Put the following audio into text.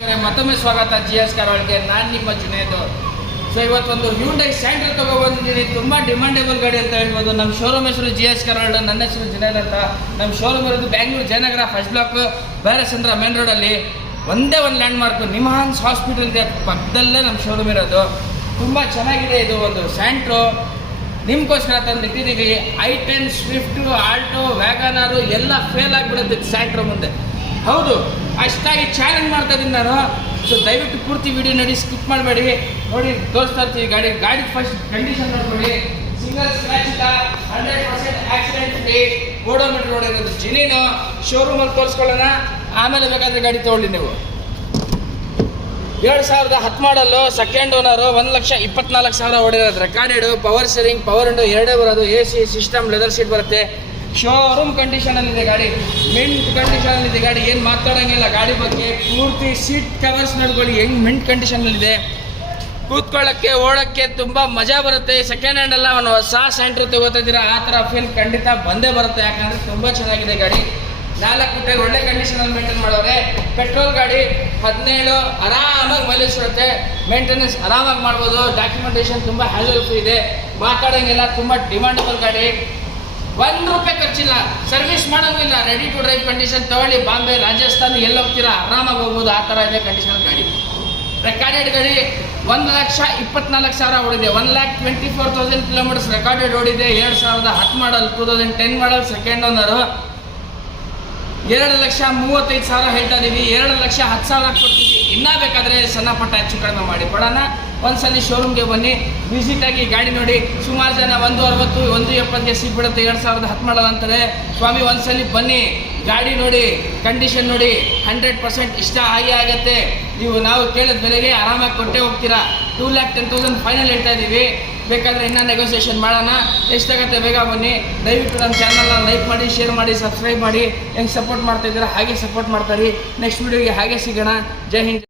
ಮತ್ತೊಮ್ಮೆ ಸ್ವಾಗತ GS car ಒಳಗೆ. ನಾನು ನಿಮ್ಮ ಜುನೇದು. ಸೊ ಇವತ್ತೊಂದು ಹ್ಯುಂಡೈ ಸ್ಯಾಂಟ್ರೋ ತಗೊಬಂದಿದ್ದೀನಿ. ತುಂಬ ಡಿಮಾಂಡೇಬಲ್ ಗಾಡಿ ಅಂತ ಹೇಳ್ಬೋದು. ನಮ್ಮ ಶೋರೂಮ್ ಹೆಸರು GS ಕಾರ್ ವರ್ಲ್ಡ್, ನನ್ನ ಹೆಸರು ಜುನೇದ್ ಅಂತ. ನಮ್ಮ ಶೋರೂಮ್ ಇರೋದು Bangalore Jayanagar first block Byrasandra main ರೋಡಲ್ಲಿ. ಒಂದೇ ಒಂದು ಲ್ಯಾಂಡ್ ಮಾರ್ಕು ನಿಮ್ಹಾನ್ಸ್ ಹಾಸ್ಪಿಟಲ್ ಪಕ್ಕದಲ್ಲೇ ನಮ್ಮ ಶೋರೂಮ್ ಇರೋದು. ತುಂಬ ಚೆನ್ನಾಗಿದೆ. ಇದು ಒಂದು ಸ್ಯಾಂಟ್ರೋ ನಿಮ್ಗೋಸ್ಕರ ತಂದಿಟ್ಟಿದ್ದೀವಿ. i10, ಸ್ವಿಫ್ಟು, ಆಲ್ಟೋ, ವ್ಯಾಗನಾರು ಎಲ್ಲ ಫೇಲ್ ಆಗಿಬಿಡುತ್ತೆ ಸ್ಯಾಂಟ್ರೋ ಮುಂದೆ. ಹೌದು, ಅಷ್ಟಾಗಿ ಚಾಲೆಂಜ್ ಮಾಡ್ತಾ ಇದ್ದೀನಿ ನಾನು. ಸೊ ದಯವಿಟ್ಟು ಪೂರ್ತಿ ವಿಡಿಯೋ ನೋಡಿ, ಸ್ಕಿಪ್ ಮಾಡಬೇಡಿ. ನೋಡಿ ತೋರಿಸ್ತಾ ಇರ್ತೀವಿ ಗಾಡಿ ಫಸ್ಟ್ ಕಂಡೀಷನ್ ನೋಡ್ಕೊಳ್ಳಿ. ಸಿಂಗಲ್ ಸ್ಕ್ರಾಚ್ ಇಲ್ಲ, 100% ಆಕ್ಸಿಡೆಂಟ್ ಫ್ರೀ, ಓಡೋಮೀಟರ್ ರೋಡ್ ಇರೋದು ಜಿನೀನು. ಶೋರೂಮಲ್ಲಿ ತೋರಿಸ್ಕೊಳ್ಳೋಣ, ಆಮೇಲೆ ಬೇಕಾದರೆ ಗಾಡಿ ತೊಗೊಳ್ಳಿ ನೀವು. 2010 ಮಾಡಲು, ಸೆಕೆಂಡ್ ಓನರು, 1,24,000 ಹೊಡಿರೋದು. Recorded, power steering, power window ಎರಡೇ ಬರೋದು, AC ಸಿಸ್ಟಮ್, ಲೆದರ್ ಸೀಟ್ ಬರುತ್ತೆ. ಶೋರೂಮ್ ಕಂಡೀಷನಲ್ಲಿದೆ ಗಾಡಿ, ಮಿಂಟ್ ಕಂಡೀಷನಲ್ಲಿದೆ ಗಾಡಿ. ಏನು ಮಾತಾಡೋಂಗಿಲ್ಲ ಗಾಡಿ ಬಗ್ಗೆ. ಪೂರ್ತಿ ಸೀಟ್ ಕವರ್ಸ್ ನೋಡ್ಕೊಳ್ಳಿ ಹೆಂಗೆ ಮಿಂಟ್ ಕಂಡೀಷನಲ್ಲಿದೆ. ಕೂತ್ಕೊಳ್ಳೋಕ್ಕೆ ಓಡೋಕ್ಕೆ ತುಂಬ ಮಜಾ ಬರುತ್ತೆ. ಸೆಕೆಂಡ್ ಹ್ಯಾಂಡ್ ಎಲ್ಲ ಒಂದು ಹೊಸ ಸ್ಯಾಂಟ್ರೋ ತಗೋತಿದ್ದೀರಾ ಆ ಥರ ಫೀಲ್ ಖಂಡಿತ ಬಂದೇ ಬರುತ್ತೆ. ಯಾಕಂದರೆ ತುಂಬ ಚೆನ್ನಾಗಿದೆ ಗಾಡಿ. 4 ಟೈರ್ ಒಳ್ಳೆ ಕಂಡೀಷನಲ್ಲಿ ಮೇಂಟೈನ್ ಮಾಡೋರೆ. ಪೆಟ್ರೋಲ್ ಗಾಡಿ 17 ಆರಾಮಾಗಿ ಮೈಲೇಜ್ ಕೊಡುತ್ತೆ. ಮೇಂಟೆನೆನ್ಸ್ ಆರಾಮಾಗಿ ಮಾಡ್ಬೋದು. ಡಾಕ್ಯುಮೆಂಟೇಷನ್ ತುಂಬ ಹ್ಯಾಸಲ್ ಫ್ರೀ ಇದೆ. ಮಾತಾಡೋಂಗಿಲ್ಲ, ತುಂಬ ಡಿಮಾಂಡಬಲ್ ಗಾಡಿ. ₹1 ಖರ್ಚಿಲ್ಲ, ಸರ್ವಿಸ್ ಮಾಡೋಂಗಿಲ್ಲ. Ready to drive condition. ತಗೊಳ್ಳಿ, ಬಾಂಬೆ, ರಾಜಸ್ಥಾನ ಎಲ್ಲಿ ಹೋಗ್ತೀರಾ ಆರಾಮಾಗಿ ಹೋಗ್ಬೋದು. ಆ ಥರ ಇದೆ ಕಂಡೀಷನ್ ಗಾಡಿ. ರೆಕಾರ್ಡೆಡ್ ಗಾಡಿ 1,24,000 ಓಡಿದೆ. 1,24,000 ಕಿಲೋಮೀಟರ್ಸ್ ರೆಕಾರ್ಡೆಡ್ ಓಡಿದೆ. 2010 ಮಾಡಲ್, 2010 ಮಾಡಲ್, ಸೆಕೆಂಡ್ ಓನರು. 2,35,000 ಹೇಳ್ತಾ ಇದ್ದೀವಿ. 2,10,000 ಕೊಡ್ತೀವಿ. ಇನ್ನೂ ಬೇಕಾದರೆ ಸಣ್ಣ ಪಟ್ಟ ಹೆಚ್ಚು ಕಡಿಮೆ ಮಾಡಿ ಕೊಡೋಣ. ಒಂದ್ಸಲಿ ಶೋರೂಮ್ಗೆ ಬನ್ನಿ, ವಿಸಿಟಾಗಿ ಗಾಡಿ ನೋಡಿ. ಸುಮಾರು ಜನ 160, 170ಗೆ ಸಿಗ್ಬಿಡುತ್ತೆ 2010 ಮಾಡಲ್ ಅಂತಾರೆ. ಸ್ವಾಮಿ ಒಂದ್ಸಲಿ ಬನ್ನಿ, ಗಾಡಿ ನೋಡಿ, ಕಂಡೀಷನ್ ನೋಡಿ, 100% ಇಷ್ಟ ಆಗತ್ತೆ. ನಾವು ಕೇಳಿದ ಬೆಲೆಗೆ ಆರಾಮಾಗಿ ಕೊಟ್ಟೇ ಹೋಗ್ತೀರಾ. 2,10,000 ಫೈನಲ್ ಹೇಳ್ತಾ ಇದ್ದೀವಿ. ಬೇಕಾದರೆ ಇನ್ನೂ ನೆಗೋಸಿಯೇಷನ್ ಮಾಡೋಣ. ಎಷ್ಟಾಗುತ್ತೆ ಬೇಗ ಬನ್ನಿ. ದಯವಿಟ್ಟು ನಮ್ಮ ಚಾನಲ್ನ ಲೈಕ್ ಮಾಡಿ, ಶೇರ್ ಮಾಡಿ, ಸಬ್ಸ್ಕ್ರೈಬ್ ಮಾಡಿ. ಹೆಂಗೆ ಸಪೋರ್ಟ್ ಮಾಡ್ತಾಯಿದ್ದೀರಾ ಹಾಗೆ ಸಪೋರ್ಟ್ ಮಾಡ್ತಾರೆ. ನೆಕ್ಸ್ಟ್ ವೀಡಿಯೋಗೆ ಹಾಗೆ ಸಿಗೋಣ. ಜೈ ಹಿಂದ್.